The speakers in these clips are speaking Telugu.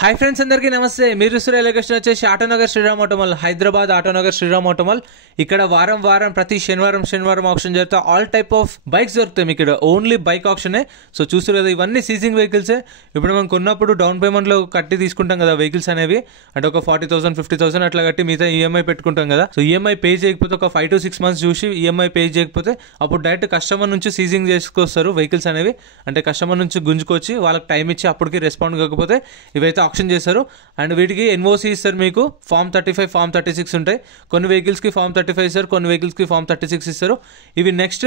హాయ్ ఫ్రెండ్స్, అందరికీ నమస్తే. మీరు చూస్తున్న లొకేషన్ వచ్చేసి ఆటోనగర్ శ్రీరామ్ ఆటోమాల్, హైదరాబాద్ ఆటోనగర్ శ్రీరామ్ ఆటోమాల్. ఇక్కడ వారం ప్రతి శనివారం ఆప్షన్ జరుగుతా ఆల్ టైప్ ఆఫ్ బైక్స్ దొరుకుతాయి. ఇక్కడ ఓన్లీ బైక్ ఆప్షనే. సో చూస్తారు కదా, ఇవన్నీ సీజింగ్ వెహికల్సే. ఇప్పుడు మనం కొన్నప్పుడు డౌన్ పేమెంట్ లో కట్టి తీసుకుంటాం కదా వెహికల్స్ అనేవి, అంటే ఒక 40,000 50,000 అట్లా కట్టి మిగతా ఈఎంఐ పెట్టుకుంటాం కదా. సో ఈఎంఐ పే చేయకపోతే ఒక 5 to 6 months చూసి ఈఎంఐ పే చేయకపోతే అప్పుడు డైరెక్ట్ కస్టమర్ నుంచి సీజింగ్ చేసుకొస్తారు వెహికల్స్ అనేవి. అంటే కస్టమర్ నుంచి గుంజుకొచ్చి వాళ్ళకి టైం ఇచ్చి అప్పటికి రెస్పాండ్ కాకపోతే ఇవైతే ఆప్షన్ చేస్తారు. అండ్ వీటికి ఎన్ఓసి ఇస్తారు, మీకు ఫామ్ 35 ఫామ్ 36 ఉంటాయి. కొన్ని వెహికల్స్ కి ఫామ్ 35 ఇస్తారు, కొన్ని వెహికల్స్ కి ఫామ్ 36 ఇస్తారు. ఇవి నెక్స్ట్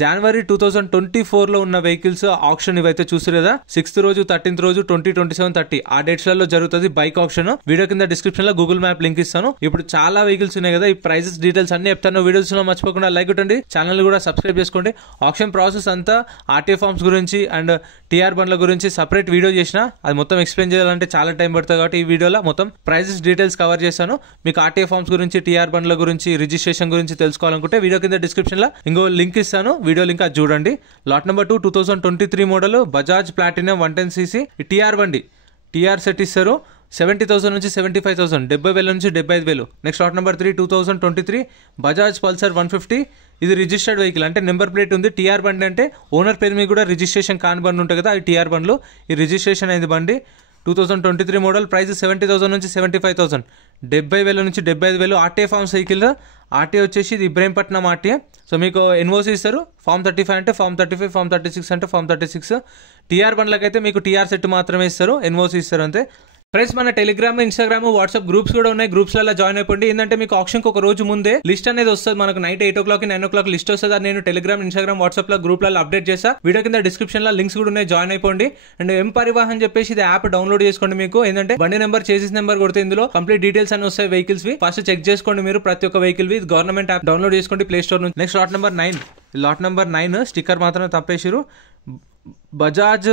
జనవరి 2024 లో ఉన్న వెహికల్స్ ఆప్షన్ ఇవైతే చూస్తారు కదా. 6th రోజు 13th రోజు 20, 27, 30 ఆ డేట్స్ లలో జరుగుతుంది బైక్ ఆప్షన్. వీడియో కింద డిస్క్రిప్షన్ లో గూగుల్ మ్యాప్ లింక్ ఇస్తాను. ఇప్పుడు చాలా వెహికల్స్ ఉన్నాయి కదా, ఈ ప్రైజెస్ డీటెయిల్స్ అన్ని చెప్తాను. వీడియోస్ లో మర్చిపోకుండా లైక్ కొట్టండి, ఛానల్ కూడా సబ్స్క్రైబ్ చేసుకోండి. ఆప్షన్ ప్రాసెస్ అంతా ఆర్టీఏ ఫార్మ్స్ గురించి అండ్ టీఆర్ బండ్ల గురించి సపరేట్ వీడియో చేసిన, అది మొత్తం ఎక్స్ప్లెయిన్ చేయాలంటే చాలా టైం పడుతుంది. కాబట్టి ఈ వీడియోలో మొత్తం ప్రైజెస్ డీటెయిల్స్ కవర్ చేశాను. మీకు ఆర్టీఏ ఫార్మ్స్ గురించి, టీఆర్ బండ్ల గురించి, రిజిస్ట్రేషన్ గురించి తెలుసుకోవాలనుకుంటే వీడియో కింద డిస్క్రిప్షన్ లో ఇంకో లింక్ ఇస్తాను, వీడియో లింక్ అది చూడండి. Lot number 2 2023 model Bajaj platinum 110cc TR బండి. టీఆర్ సెట్ ఇస్తారు 70,000 నుంచి 75,000, 70,000 నుంచి 75,000. Next lot number 3 2023 Bajaj Pulsar 150. ఇది రిజిస్టర్డ్ వెహికల్, అంటే నెంబర్ ప్లేట్ ఉంది. టీఆర్ బండి అంటే ఓనర్ పేరు మీద కూడా రిజిస్ట్రేషన్ కాని బండి ఉంటుంది కదా, అది టీఆర్ బండ్లు. ఈ రిజిస్ట్రేషన్ అయింది బండి. 2023 మోడల్. ప్రైస్ 70,000 నుంచి 75,000, 70,000 నుంచి 75,000. RTA forms vehicle. ఆర్టీఏ వచ్చేసి ఇది ఇబ్రహీంపట్నం ఆర్టీఏ. సో మీకు ఎన్ఓసి ఇస్తారు. ఫామ్ 35 అంటే ఫామ్ 35, ఫామ్ 36 అంటే ఫామ్ 36. టీఆర్ బండ్లకైతే మీకు టీఆర్ సెట్ మాత్రమే ఇస్తారు, ఎన్ఓసి ఇస్తారు అంతే. ఫ్రెండ్స్, మన టెలిగ్రామ్, ఇన్స్టాగ్రామ్, వాట్సాప్ గ్రూప్స్ కూడా ఉన్నాయి. గ్రూప్స్ లలో జాయిన్ అయిపోండి. ఏంటంటే మీకు ఆప్షన్ ఒక రోజు ముందే లిస్ట్ అనేది వస్తుంది. మనకు నైట్ 8 o'clock 9 o'clock లిస్ట్ వస్తుంది. అది నేను టెలిగ్రామ్, ఇన్స్టాగ్రామ్, వాట్సాప్ లో గ్రూప్ లలో అప్డేట్ చేస్తా. వీడియో కింద డిస్క్రిప్షన్ లో లింక్స్ కూడా ఉన్నాయి, జాయిన్ అయిపోండి. అండ్ ఎం పరివాహన్ చెప్పేసి ఇది యాప్ డౌన్లోడ్ చేసుకోండి. మీకు ఏంటంటే బండి నెంబర్, చేసిస్ నెంబర్ కొడితే ఇందులో కంప్లీట్ డీటెయిల్స్ అని వస్తాయి వెహికల్స్ వి. ఫస్ట్ చెక్ చేసుకోండి మీరు ప్రతి ఒక్క వెహికల్ వి. గవర్నమెంట్ యాప్ డౌన్లోడ్ చేసుకోండి ప్లే స్టోర్ నుంచి. Next lot number 9. Lot number 9 sticker మాత్రమే తప్పేసారు. బజాజ్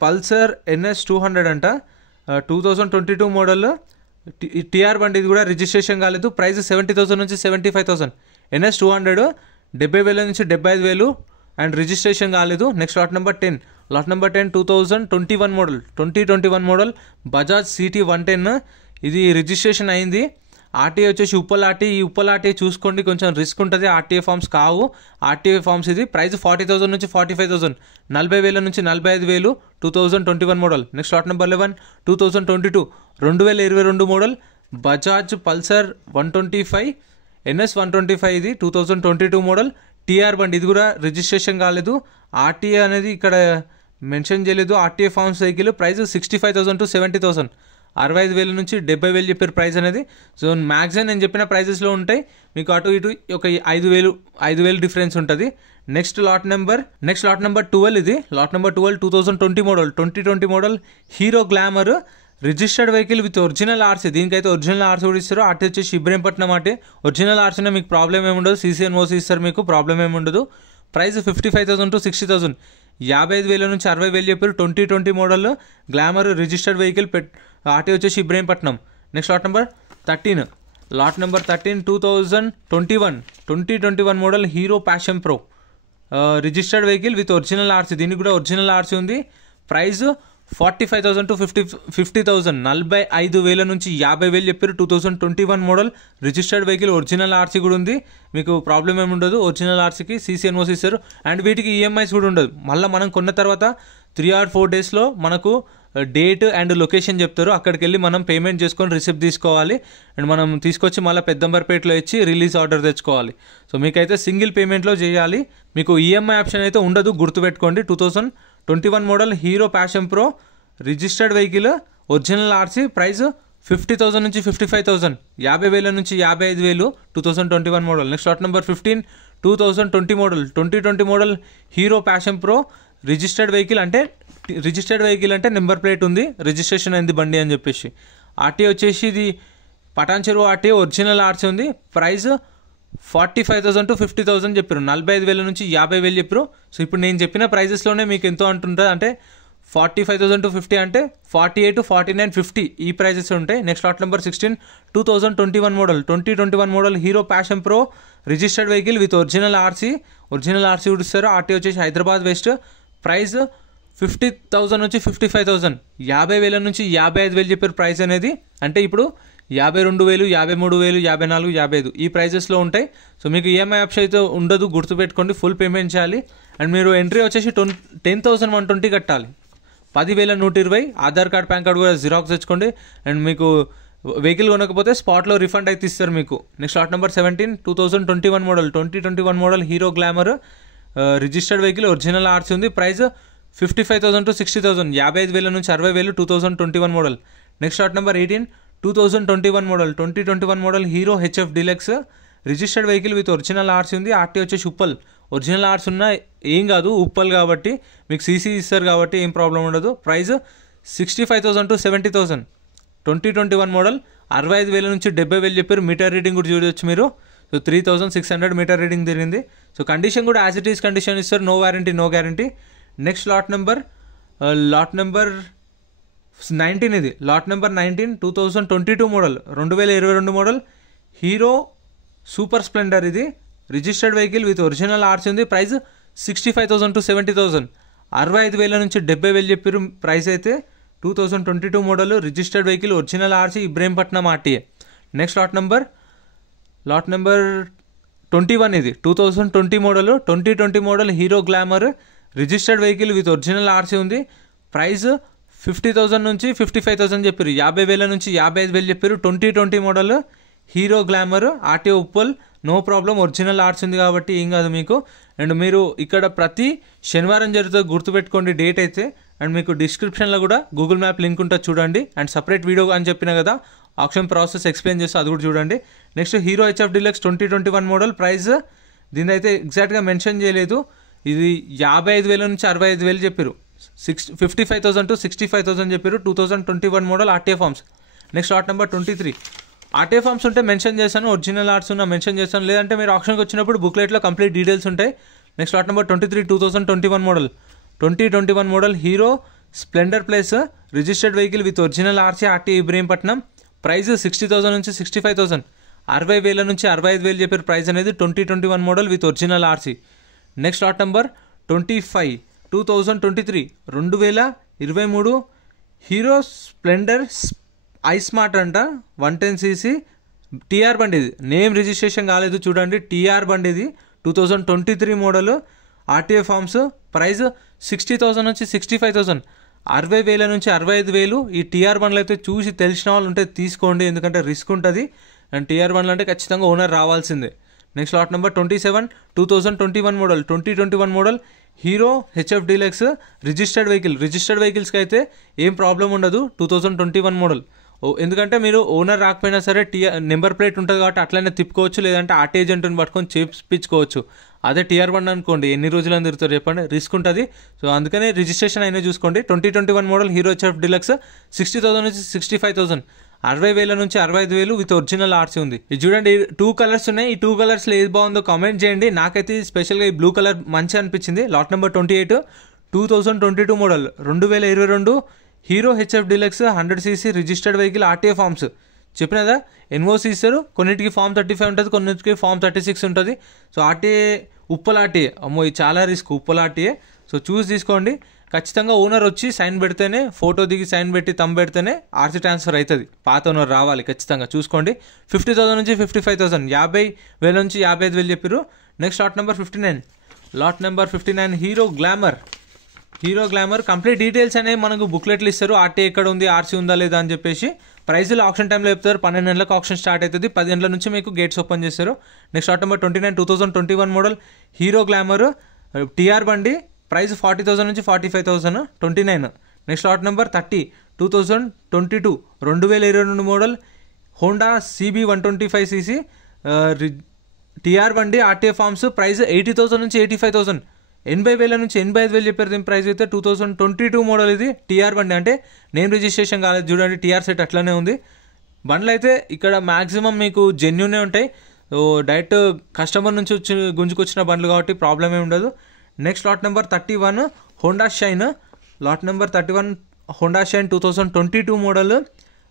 పల్సర్ NS 200 అంట, 2022 మోడల్ టీఆర్ బండి. ఇది కూడా రిజిస్ట్రేషన్ కాలేదు. ప్రైస్ 70,000 నుంచి 75,000. NS 200 70,000 నుంచి 75,000 అండ్ రిజిస్ట్రేషన్ కాలేదు. Next lot number 10. Lot number 10 2021 model, 2021 model Bajaj CT 110. ఇది రిజిస్ట్రేషన్ అయింది. ఆర్టీఏ వచ్చేసి ఉప్పల్ ఆర్టీఏ. ఈ ఉప్పల్ ఆర్టీఏ చూసుకోండి, కొంచెం రిస్క్ ఉంటుంది. ఆర్టీఏ ఫార్మ్స్ కావు, ఆర్టీఏ ఫార్మ్స్. ఇది ప్రైస్ 40,000 నుంచి 45,000, 40,000 నుంచి 45,000. 2021 model. Next lot number 11 2022 2022 model Bajaj Pulsar 125 NS 125. ఇది 2022 మోడల్ టీఆర్ బండి. ఇది కూడా రిజిస్ట్రేషన్ కాలేదు. ఆర్టీఏ అనేది ఇక్కడ మెన్షన్ చేయలేదు. RTA forms vehicle. Price 65,000 to 70,000, 65,000 నుంచి 70,000 చెప్పారు ప్రైస్ అనేది. సో మ్యాక్సిమం నేను చెప్పిన ప్రైజెస్లో ఉంటాయి. మీకు అటు ఇటు ఒక 5,000 డిఫరెన్స్ ఉంటుంది. Next lot number 12. ఇది lot number 12 2020 model Hero Glamour registered vehicle with original RC. దీనికైతే ఒరిజినల్ ఆర్సీ కూడా ఇస్తారు. ఆర్టీ వచ్చేసి ఇబ్రహీంపట్నం ఆర్టీ. ఒరిజినల్ ఆర్సీనే, మీకు ప్రాబ్లం ఏముండదు. CCNOC ఇస్తారు, మీకు ప్రాబ్లం ఏముండదు. ప్రైస్ 55,000 to 60,000, 55,000 నుంచి 60,000 చెప్పారు. 2020 model Glamour registered vehicle. RT వచ్చేసి Ibrahimpatnam. Next lot number 13. Lot number 13 2021 model Hero Passion Pro registered vehicle with original RC. దీనికి కూడా ఒరిజినల్ ఆర్సీ ఉంది. ప్రైస్ 45,000 to 50,000, 45,000 నుంచి 50,000 చెప్పారు. 2021 model registered vehicle. Original RC కూడా ఉంది, మీకు ప్రాబ్లం ఏమి ఉండదు. ఒరిజినల్ ఆర్సీకి CCNOC ఇస్తారు. అండ్ వీటికి ఈఎంఐస్ కూడా ఉండదు. మళ్ళీ మనం కొన్న తర్వాత 3 or 4 daysలో మనకు డేట్ అండ్ లొకేషన్ చెప్తారు. అక్కడికి వెళ్ళి మనం పేమెంట్ చేసుకొని రిసిప్ట్ తీసుకోవాలి. అండ్ మనం తీసుకొచ్చి మళ్ళీ పెద్దంబర్పేటలో ఇచ్చి రిలీజ్ ఆర్డర్ తెచ్చుకోవాలి. సో మీకైతే సింగిల్ పేమెంట్లో చేయాలి. మీకు ఈఎంఐ ఆప్షన్ అయితే ఉండదు, గుర్తుపెట్టుకోండి. 2021 model Hero Passion Pro registered vehicle, original RC. Price 50,000 నుంచి 55,000, 50,000 నుంచి 55,000. 2021 model. Next lot number 15 2020 model Hero Passion Pro registered vehicle. అంటే రిజిస్టర్డ్ వెహికల్ అంటే నెంబర్ ప్లేట్ ఉంది, రిజిస్ట్రేషన్ అయింది బండి అని చెప్పేసి. ఆర్టీఏ వచ్చేసి ఇది పటాన్ చెరువు ఆర్టీఏ. ఒరిజినల్ ఆర్సీ ఉంది. ప్రైస్ 45,000 to 50,000 చెప్పారు. 45,000 నుంచి 50,000 చెప్పారు. సో ఇప్పుడు నేను చెప్పిన ప్రైజెస్లోనే మీకు ఎంతో అంటుంటుంది. అంటే 45,000 to 50 అంటే 48 to 49, 50 ఈ ప్రైజెస్ ఉంటాయి. Next lot number 16 2021 model Hero Passion Pro registered vehicle with original RC కూడా ఇస్తారు. ఆర్టీ వచ్చేసి హైదరాబాద్ వెస్ట్. ప్రైస్ 50,000 నుంచి 55,000, 50,000 నుంచి 55,000 చెప్పారు ప్రైస్ అనేది. అంటే ఇప్పుడు 52,000, 53,000, 54, 55 ఈ ప్రైజెస్లో ఉంటాయి. సో మీకు ఈఎంఐ ఆప్షన్ అయితే ఉండదు, గుర్తుపెట్టుకోండి. ఫుల్ పేమెంట్ చేయాలి. అండ్ మీరు ఎంట్రీ వచ్చేసి 10,120 కట్టాలి. 10,120. ఆధార్ కార్డ్, పాన్ కార్డ్ కూడా జిరాక్స్ తెచ్చుకోండి. అండ్ మీకు వెహికల్ కొనకపోతే స్పాట్లో రిఫండ్ అయితే ఇస్తారు మీకు. Next lot number 17, 2021 model, 2021 model Hero Glamour, registered vehicle, original RC ఉంది. ప్రైస్ 55,000 to 60,000, 55,000 నుంచి 60,000, 2021 model. Next lot number 18, 2021 model, 2021 model Hero HF Deluxe, registered vehicle with original RC ఉంది. ఆర్టీ వచ్చేసి ఉప్పల్. ఒరిజినల్ ఆర్ట్స్ ఉన్నా ఏం కాదు, ఉప్పల్ కాబట్టి మీకు సీసీ ఇస్తారు కాబట్టి ఏం ప్రాబ్లం ఉండదు. ప్రైస్ 65,000 to 70,000, 2021 మోడల్, 65,000 నుంచి 70,000 చెప్పారు. మీటర్ రీడింగ్ కూడా చూడవచ్చు మీరు. సో 3,600 మీటర్ రీడింగ్ తిరిగింది. సో కండిషన్ కూడా యాజ్ ఇట్ ఈస్ కండిషన్ ఇస్తారు, no warranty, no guarantee. Next lot number 19 ఇది. Lot number 19, 2022 model, 2022 model Hero Super Splendor. ఇది registered vehicle with original RC ఉంది. ప్రైస్ 65,000 to 70,000, 65,000 నుంచి 70,000 చెప్పారు ప్రైస్ అయితే. 2022 model, registered vehicle, original RC, Ibrahimpatnam RTA. Next lot number 21 ఇది. 2020 model, 2020 model Hero Glamour, registered vehicle with original RC ఉంది. ప్రైస్ 50,000 నుంచి 55,000 చెప్పారు. 50,000 నుంచి 55,000 చెప్పారు. 2020 model Hero Glamour, RTO Uppal, no problem, original ఆర్ట్స్ ఉంది కాబట్టి ఏం కాదు మీకు. అండ్ మీరు ఇక్కడ ప్రతి శనివారం జరుగుతుంది, గుర్తుపెట్టుకోండి డేట్ అయితే. అండ్ మీకు డిస్క్రిప్షన్లో కూడా గూగుల్ మ్యాప్ లింక్ ఉంటుంది చూడండి. అండ్ సపరేట్ వీడియో అని చెప్పిన కదా ఆప్షన్ ప్రాసెస్ ఎక్స్ప్లెయిన్ చేస్తే అది కూడా చూడండి. Next hero HF deluxe 2021 model. Price దీని అయితే ఎగ్జాక్ట్గా మెన్షన్ చేయలేదు. ఇది 55,000 నుంచి 65,000 చెప్పారు. 55,000 to 65,000 చెప్పారు. 2021 model RTA forms. Next lot number 23. RTA forms ఉంటే మెన్షన్ చేశాను, ఒరిజినల్ ఆర్ట్స్ ఉన్నా మెన్షన్ చేస్తాను. లేదంటే మీరు ఆప్షన్కి వచ్చినప్పుడు బుక్లెట్లో కంప్లీట్ డీటెయిల్స్ ఉంటాయి. Next lot number 23, 2021 model, 2021 model Hero Splendor plus, registered vehicle with original RC, RT Ibrahimpatnam. Price 60,000 నుంచి 65,000, 60,000 నుంచి 65,000 చెప్పారు ప్రైస్ అనేది. 2021 model with original RC. Next lot number 25, 2023, 2023 hero Splendor I smart అంట, 110cc టీఆర్ బండి. ఇది నేమ్ రిజిస్ట్రేషన్ కాలేదు చూడండి, టీఆర్ బండి ఇది. 2023 మోడల్, ఆర్టీఏ ఫార్మ్స్. ప్రైస్ 60,000 నుంచి 65,000, 60,000 నుంచి 65,000. ఈ టీఆర్ బండ్లు అయితే చూసి తెలిసిన వాళ్ళు ఉంటే తీసుకోండి, ఎందుకంటే రిస్క్ ఉంటుంది. అండ్ టీఆర్ బండ్లు అంటే ఖచ్చితంగా ఓనర్ రావాల్సిందే. Next lot number 27, 2021 model, 2021 model Hero HF Deluxe, registered vehicle. Registered వెహికల్స్కి అయితే ఏం ప్రాబ్లం ఉండదు. 2021 మోడల్. ఎందుకంటే మీరు ఓనర్ రాకపోయినా సరే నెంబర్ ప్లేట్ ఉంటుంది కాబట్టి అట్లనే తిప్పుకోవచ్చు, లేదంటే ఆర్టీ ఏజెంట్ని పట్టుకొని చేపించుకోవచ్చు. అదే టీఆర్ బండి అనుకోండి, ఎన్ని రోజులని తిరుగుతారు చెప్పండి, రిస్క్ ఉంటుంది. సో అందుకనే రిజిస్ట్రేషన్ అయినా చూసుకోండి. 2021 మోడల్ హీరో హెచ్ఎఫ్ డీలక్స్, 60,000 నుంచి 65,000, 60,000 నుంచి 65,000 విత్ ఒరిజినల్ ఆర్సీ ఉంది. ఇది చూడండి, 2 కలర్స్ ఉన్నాయి. ఈ 2 కలర్స్లో ఏది బాగుందో కామెంట్ చేయండి. నాకైతే స్పెషల్గా ఈ బ్లూ కలర్ మంచి అనిపించింది. Lot number 28, 2022 model, 2022 Hero HF Deluxe, 100cc registered vehicle, RTA forms. చెప్పినదా ఎన్ఓసి ఇస్తారు, కొన్నిటికి ఫామ్ 35 ఉంటుంది, కొన్నిటికి ఫామ్ 36 ఉంటుంది. సో ఆర్టీఏ ఉప్పల్ ఆర్టీఏ, అమ్మో ఇది చాలా రిస్క్, ఉప్పల్ ఆర్టీఏ. సో చూసి తీసుకోండి. ఖచ్చితంగా ఓనర్ వచ్చి సైన్ పెడితేనే, ఫోటో దిగి సైన్ పెట్టి తమ్ పెడితేనే ఆర్సీ ట్రాన్స్ఫర్ అవుతుంది. పాత ఓనర్ రావాలి ఖచ్చితంగా, చూసుకోండి. 50,000 నుంచి 55,000, 50,000 నుంచి 55,000 చెప్పారు. Next lot number 59, lot number 59 hero glamour. Hero glamour complete details అనేవి మనకు బుక్లెట్లు ఇస్తారు, ఆర్టీ ఎక్కడ ఉంది, ఆర్సీ ఉందా లేదా అని చెప్పేసి. ప్రైజ్లు ఆప్షన్ టైంలో చెప్తారు. 12 గంటలకు ఆప్షన్ స్టార్ట్ అవుతుంది, 10 గంటల నుంచి మీకు గేట్స్ ఓపెన్ చేస్తారు. Next lot number 29, 2021 model Hero Glamour TR బండి. ప్రైస్ 40,000 నుంచి 45,000, 29. Next lot number 30, 2022 2022 model Honda CB 125cc TR బండి, ఆర్టీఏ ఫార్మ్స్. ప్రైస్ 80,000 నుంచి 85,000, 80,000 నుంచి 85,000 చెప్పారు దీని ప్రైస్ అయితే. 2022 మోడల్ ఇది టీఆర్ బండి, అంటే నేమ్ రిజిస్ట్రేషన్ కాలేదు చూడండి, టీఆర్ సెట్ అట్లనే ఉంది. బండ్లు అయితే ఇక్కడ మ్యాక్సిమం మీకు జెన్యూనే ఉంటాయి. డైరెక్ట్ కస్టమర్ నుంచి గుంజుకొచ్చిన బండ్లు కాబట్టి ప్రాబ్లం ఏమి ఉండదు. Next lot number 31 Honda shine, lot number 31 Honda shine 2022 model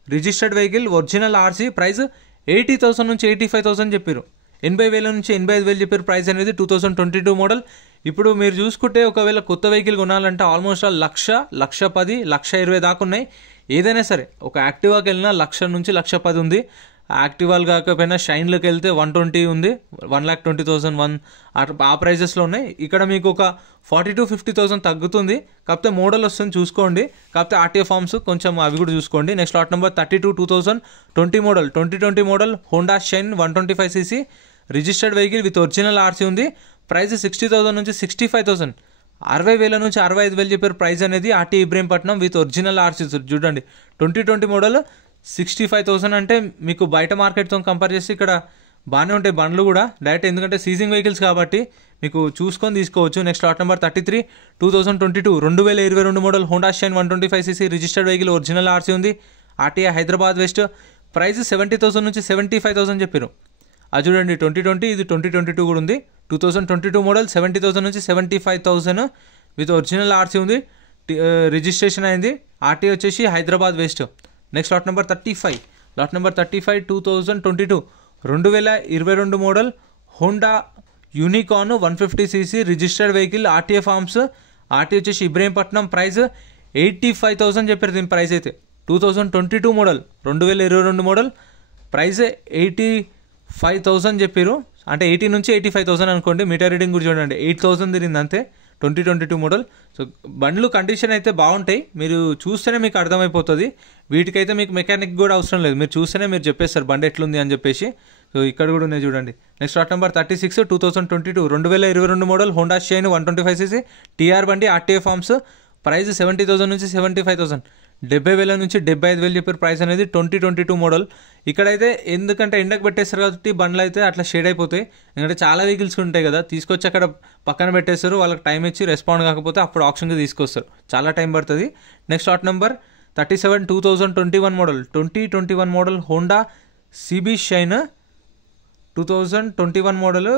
registered vehicle, original RC. Price 80,000 నుంచి 85,000 చెప్పారు, 80,000 నుంచి 85,000 చెప్పారు ప్రైస్ అనేది. 2022 మోడల్. ఇప్పుడు మీరు చూసుకుంటే ఒకవేళ కొత్త వెహికల్ కొనాలంటే ఆల్మోస్ట్ ఆల్ 1,10,000, 1,20,000 దాకా ఉన్నాయి. ఏదైనా సరే ఒక యాక్టివాకి వెళ్ళినా 1,00,000 నుంచి 1,10,000 ఉంది. యాక్టివాలు కాకపోయినా షైన్లోకి వెళ్తే 120 ఉంది, 1,20,000 ఆ ప్రైజెస్లో ఉన్నాయి. ఇక్కడ మీకు ఒక 40,000-50,000 తగ్గుతుంది. కాకపోతే మోడల్ వస్తుంది చూసుకోండి. కాకపోతే ఆర్టీఏ ఫార్మ్స్ కొంచెం అవి కూడా చూసుకోండి. Next lot number 32 2020 model 2020 model Honda Shine 125cc registered vehicle with original RC ఉంది. ప్రైస్ 60,000 నుంచి 65,000, 60,000 నుంచి 65,000 చెప్పారు ప్రైస్ అనేది. RT Ibrahimpatnam with original RC చూడండి. 2020 మోడల్ 65,000 అంటే మీకు బయట మార్కెట్తో కంపేర్ చేసి ఇక్కడ బాగానే ఉంటాయి బండ్లు కూడా డైరెక్ట్, ఎందుకంటే సీజింగ్ వెహికల్స్ కాబట్టి మీకు చూసుకొని తీసుకోవచ్చు. Next lot number 33 2022 2022 model Honda Shine 125cc registered vehicle original RC ఉంది. RTI Hyderabad west. ప్రైస్ 70,000 నుంచి 75,000 చెప్పారు. అది చూడండి 2020, ఇది 2022 కూడా ఉంది. 2022 మోడల్ 70,000 నుంచి 75,000 విత్ ఒరిజినల్ ఆర్సీ ఉంది. రిజిస్ట్రేషన్ అయింది. ఆర్టీ వచ్చేసి Hyderabad west. Next lot number 35 2022 2022 model Honda Unicorn 150cc registered vehicle RTA forms. RT వచ్చేసి ఇబ్రహీంపట్నం. ప్రైస్ 85,000 చెప్పారు దీని ప్రైస్ అయితే. 2022 మోడల్ 2022 మోడల్ ప్రైస్ 85,000 చెప్పారు. అంటే 80 నుంచి 85,000 అనుకోండి. మీటర్ రీడింగ్ కూడా చూడండి 8,000 తిరిగింది అంతే. 2022 మోడల్. సో బండ్లు కండిషన్ అయితే బాగుంటాయి, మీరు చూస్తేనే మీకు అర్థమైపోతుంది. వీటికైతే మీకు మెకానిక్ కూడా అవసరం లేదు, మీరు చూస్తేనే మీరు చెప్పేస్తారు బండి ఎట్లుంది అని చెప్పేసి. సో ఇక్కడ కూడా ఉన్నాయి చూడండి. Next lot number 36 2022 2022 model Honda Shine 125cc TR బండి ఆర్టీఏ ఫార్మ్స్. ప్రైస్ 70,000 నుంచి 75,000, 70,000 నుంచి 75,000 చెప్పారు ప్రైస్ అనేది. 2022 మోడల్. ఇక్కడైతే ఎందుకంటే ఎండకు పెట్టేస్తారు కాబట్టి బండ్లు అయితే అట్లా షేడ్ అయిపోతాయి. ఎందుకంటే చాలా వెహికల్స్ ఉంటాయి కదా, తీసుకొచ్చి అక్కడ పక్కన పెట్టేస్తారు. వాళ్ళకి టైం ఇచ్చి రెస్పాండ్ కాకపోతే అప్పుడు ఆప్షన్కి తీసుకొస్తారు, చాలా టైం పడుతుంది. Next lot number 37 2021 model 2021 model Honda CB Shine 2021 model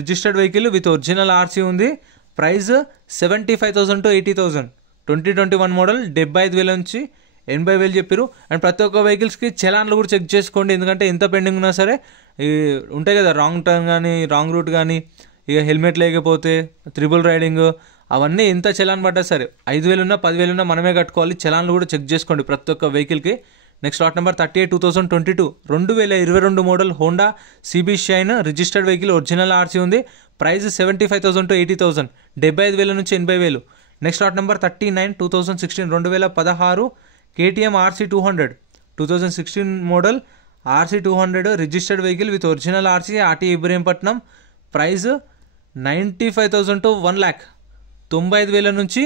registered vehicle with original RC ఉంది. Price 75,000 to 80,000. 2021 మోడల్ 75,000 నుంచి 80,000 చెప్పారు. అండ్ ప్రతి ఒక్క వెహికల్స్కి చలాన్లు కూడా చెక్ చేసుకోండి, ఎందుకంటే ఎంత పెండింగ్ ఉన్నా సరే ఉంటాయి కదా, రాంగ్ టర్న్ కానీ రాంగ్ రూట్ కానీ, ఇక హెల్మెట్ లేకపోతే త్రిబుల్ రైడింగ్ అవన్నీ ఎంత చలాన్ పడ్డా సరే 5,000 ఉన్నా 10,000 ఉన్నా మనమే కట్టుకోవాలి. చలాన్లు కూడా చెక్ చేసుకోండి ప్రతి ఒక్క వెహికల్కి. Next lot number 38 2022 2022 model Honda CB Shine registered vehicle original RC ఉంది. ప్రైస్ 75,000 to 80,000, 75,000 నుంచి 80,000. Next lot number 39 2016 2016 KTM RC 200 2016 model RC 200 registered vehicle with original RC RT Ibrahimpatnam. Price 95,000 to 1,00,000, 95,000 నుంచి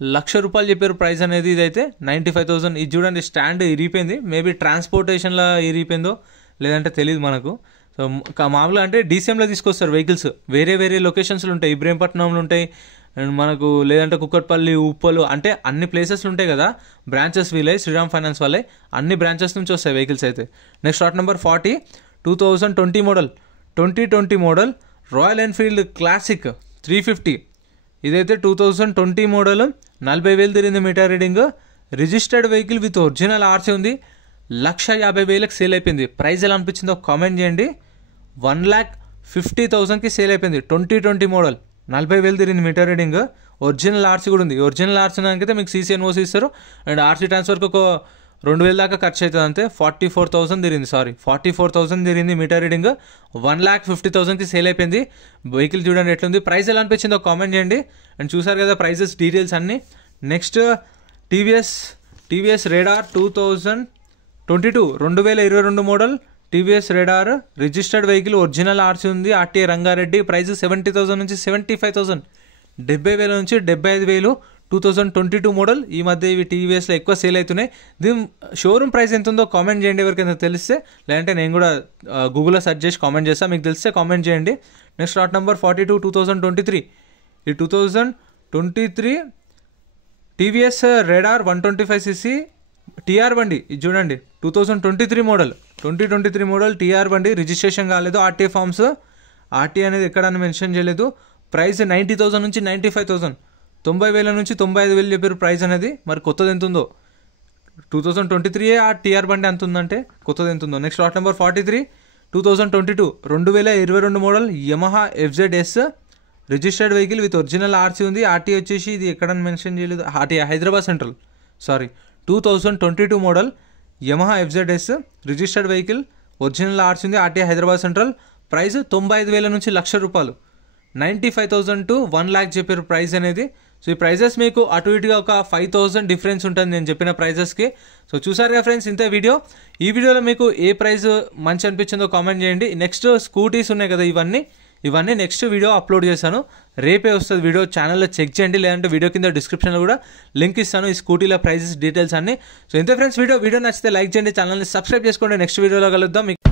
1,00,000 రూపాయలు చెప్పారు ప్రైస్ అనేది. ఇదైతే 95,000. ఇది చూడండి స్టాండ్ ఇరిగిపోయింది, మేబీ ట్రాన్స్పోర్టేషన్లో ఇరిగిపోయిందో లేదంటే తెలియదు మనకు. సో మామూలుగా అంటే డీసీఎంలో తీసుకొస్తారు వెహికల్స్, వేరే వేరే లొకేషన్స్లో ఉంటాయి, ఇబ్రహీంపట్నంలో ఉంటాయి అండ్ మనకు, లేదంటే కుక్కట్పల్లి, ఉప్పలు, అంటే అన్ని ప్లేసెస్లు ఉంటాయి కదా బ్రాంచెస్. వీలే శ్రీరామ్ ఫైనాన్స్ వాళ్ళే అన్ని బ్రాంచెస్ నుంచి వస్తాయి వెహికల్స్ అయితే. Next lot number 40 2020 model 2020 model royal Enfield classic 350. ఇదైతే 2020 మోడల్ 40,000 తిరిగింది meter reading. Registered vehicle with original RC ఉంది. 1,50,000కి సేల్ అయిపోయింది. ప్రైస్ ఎలా అనిపించిందో కామెంట్ చేయండి. 1,50,000కి సేల్ అయిపోయింది. 2020 మోడల్ 40,000 తిరిగింది మీటర్ రీడింగ్. ఒరిజినల్ ఆర్సీ కూడా ఉంది. ఒరిజినల్ ఆర్సీ అయితే మీకు సీసీ ఎన్ఓసి ఇస్తారు అండ్ ఆర్సీ ట్రాన్స్ఫర్కి ఒక 2,000 దాకా ఖర్చు అవుతుంది అంతే. 44,000 తిరిగింది, 44,000 తిరిగింది మీటర్ రీడింగ్. 1,50,000కి సేల్ అయిపోయింది. వెహికల్ చూడండి ఎట్లుంది. ప్రైస్ ఎలా అనిపించిందో కామెంట్ చేయండి. అండ్ చూసారు కదా ప్రైజెస్ డీటెయిల్స్ అన్నీ. Next TVS radar 2022 model TVS radar registered vehicle original RC ఉంది. ఆర్టీఏ రంగారెడ్డి. ప్రైస్ 70,000 నుంచి 75,000, 70,000 నుంచి 75,000. 2022 మోడల్. ఈ మధ్య ఇవి టీవీఎస్లో ఎక్కువ సేల్ అవుతున్నాయి. దీని షోరూమ్ ప్రైస్ ఎంత ఉందో కామెంట్ చేయండి ఎవరికైనా తెలిస్తే, లేదంటే నేను కూడా గూగుల్లో సెర్చ్ చేసి కామెంట్ చేస్తాను, మీకు తెలిస్తే కామెంట్ చేయండి. Next lot number 42 2023. ఈ 2023 టీవీఎస్ రేడార్ 125cc టీఆర్ బండి. ఇది చూడండి 2023 మోడల్ 2023 మోడల్ టీఆర్ బండి. రిజిస్ట్రేషన్ కాలేదు. RTA forms. ఆర్టీ అనేది ఎక్కడని మెన్షన్ చేయలేదు. ప్రైస్ 90,000 నుంచి 95,000, 90,000 నుంచి 95,000 చెప్పారు ప్రైస్ అనేది. మరి కొత్తది ఎంత ఉందో 2023 ఆ టీఆర్ బండి ఎంత ఉందంటే కొత్తది ఎంత ఉందో. Next lot number 43 2022 2022 model Yamaha FZS registered vehicle with original RC ఉంది. ఆర్టీ వచ్చేసి ఇది ఎక్కడ మెన్షన్ చేయలేదు, RT Hyderabad central 2022 model Yamaha FZS registered vehicle, original RC ఉంది, ఆర్టీ హైదరాబాద్ సెంట్రల్. ప్రైస్ 95,000 నుంచి ₹1,00,000, 95,000 to 1,00,000 చెప్పారు ప్రైస్ అనేది. సో ఈ ప్రైజెస్ మీకు అటు ఇటుగా ఒక 5,000 డిఫరెన్స్ ఉంటుంది నేను చెప్పిన ప్రైజెస్కి. సో చూసారుగా ఫ్రెండ్స్, ఇంతే వీడియో. ఈ వీడియోలో మీకు ఏ ప్రైస్ మంచి అనిపించిందో కామెంట్ చేయండి. నెక్స్ట్ స్కూటీస్ ఉన్నాయి కదా, ఇవన్నీ నెక్స్ట్ వీడియో అప్లోడ్ చేశాను, రేపే వస్తుంది వీడియో. ఛానల్లో చెక్ చేయండి, లేదంటే వీడియో కింద డిస్క్రిప్షన్లో కూడా లింక్ ఇస్తాను ఈ స్కూటీల ప్రైజెస్ డీటెయిల్స్ అన్ని. సో ఇంతే ఫ్రెండ్స్ వీడియో నచ్చితే లైక్ చేయండి, ఛానల్ని సబ్స్క్రైబ్ చేసుకోండి. నెక్స్ట్ వీడియోలో కలుద్దాం.